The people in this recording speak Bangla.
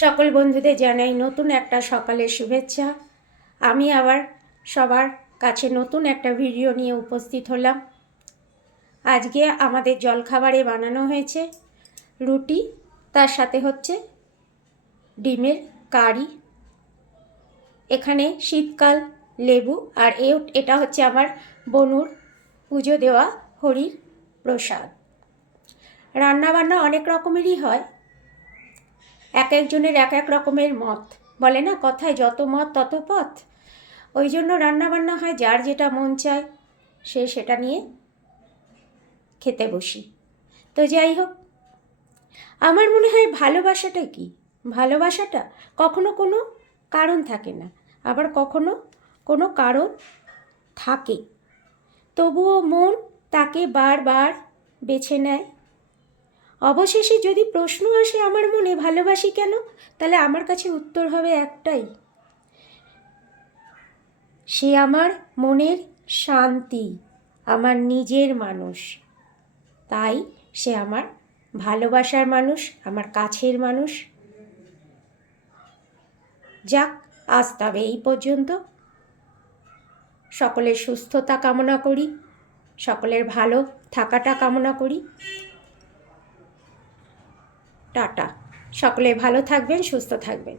সকল বন্ধুদের জানাই নতুন একটা সকালের শুভেচ্ছা। আমি আবার সবার কাছে নতুন একটা ভিডিও নিয়ে উপস্থিত হলাম। আজকে আমাদের জলখাবারে বানানো হয়েছে রুটি, তার সাথে হচ্ছে ডিমের কারি। এখানে শীতকাল লেবু, আর এটা হচ্ছে আমার বনুর পুজো দেওয়া হরির প্রসাদ। রান্নাবান্না অনেক রকমেরই হয়, এক একজনের এক এক রকমের মত, বলে না কথায়, যত মত তত পথ। ওই জন্য রান্নাবান্না হয়, যার যেটা মন চায় সে সেটা নিয়ে খেতে বসি। তো যাই হোক, আমার মনে হয় ভালোবাসাটা কি, ভালোবাসাটা কখনো কোনো কারণ থাকে না, আবার কখনো কোনো কারণ থাকে, তবুও মন তাকে বারবার বেছে নেয়। অবশেষে যদি প্রশ্ন আসে আমার মনে ভালোবাসি কেন, তাহলে আমার কাছে উত্তর হবে একটাই, সে আমার মনের শান্তি, আমার নিজের মানুষ, তাই সে আমার ভালোবাসার মানুষ, আমার কাছের মানুষ। যাক, আজ তবে এই পর্যন্ত। সকলের সুস্থতা কামনা করি, সকলের ভালো থাকাটা কামনা করি। টাটা। সকলে ভালো থাকবেন, সুস্থ থাকবেন।